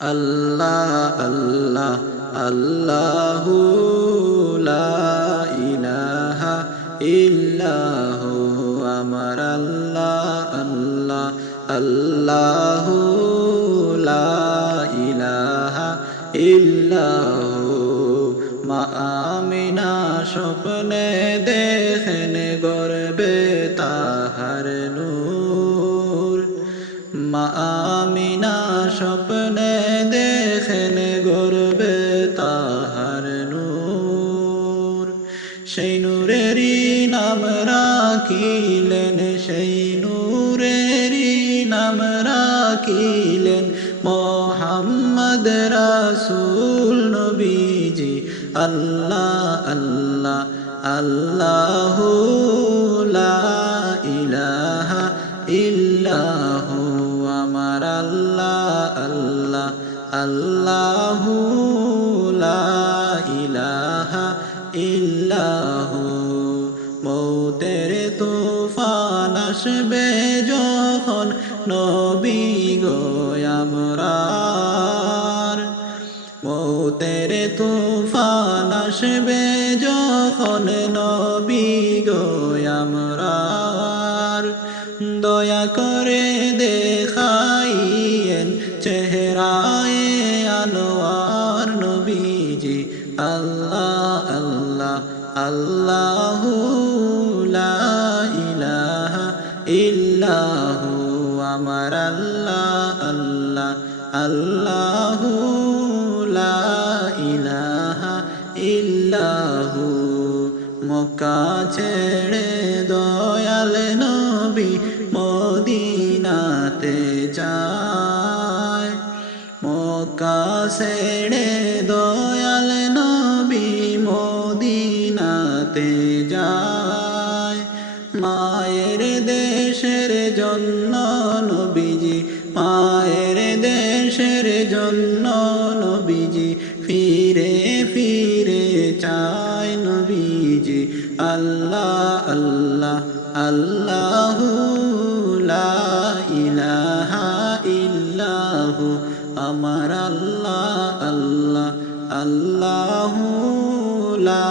আল্লাহ আল্লাহ আল্লাহু লা ইলাহা ইল্লাহু আমার আল্লাহ আল্লাহ আল্লাহু লা ইলাহা ইল্লাহু মা আমিনা স্বপ্নে দেখেন গর্বে তাহার নূর মা আমিনা স্বপ্নে দেখেন গর্বে তাহার নূর সেই নূরেরই নাম রাখিলেন সেই নূরেরই নাম রাখিলেন মোহাম্মদ রাসূল নবীজি আল্লাহ আল্লাহ আল্লাহু লা ইলাহা ইল্লাহু আমার আল্লাহ আল্লাহ আল্লাহু লা ইলাহা ইল্লাহু মৌতের তুফান আসবে যখন নবী গো আমরার মৌতের তুফান আসবে যখন নবী গো আমরার দয়া করে দেখাইয়েন চেহারায়ে আনোয়ার নবীজি আল্লাহ আল্লাহ আল্লাহু লা ইলাহা ইল্লাহু আমার আল্লাহ আল্লাহ আল্লাহু লা ইলাহা ইল্লাহু মক্কা ছেড়ে দয়াল নবী মদিনাতে যায় মক্কা ছেড়ে দয়াল নবী মদিনাতে যায় মায়ের দেশের জন্য নবীজি মায়ের দেশের জন্য নবীজি ফিরে ফিরে চায় নবীজি আল্লাহ আল্লাহ আল্লাহু লা ইলাহা ইল্লাহু আমার আল্লাহ আল্লাহ আল্লাহু লা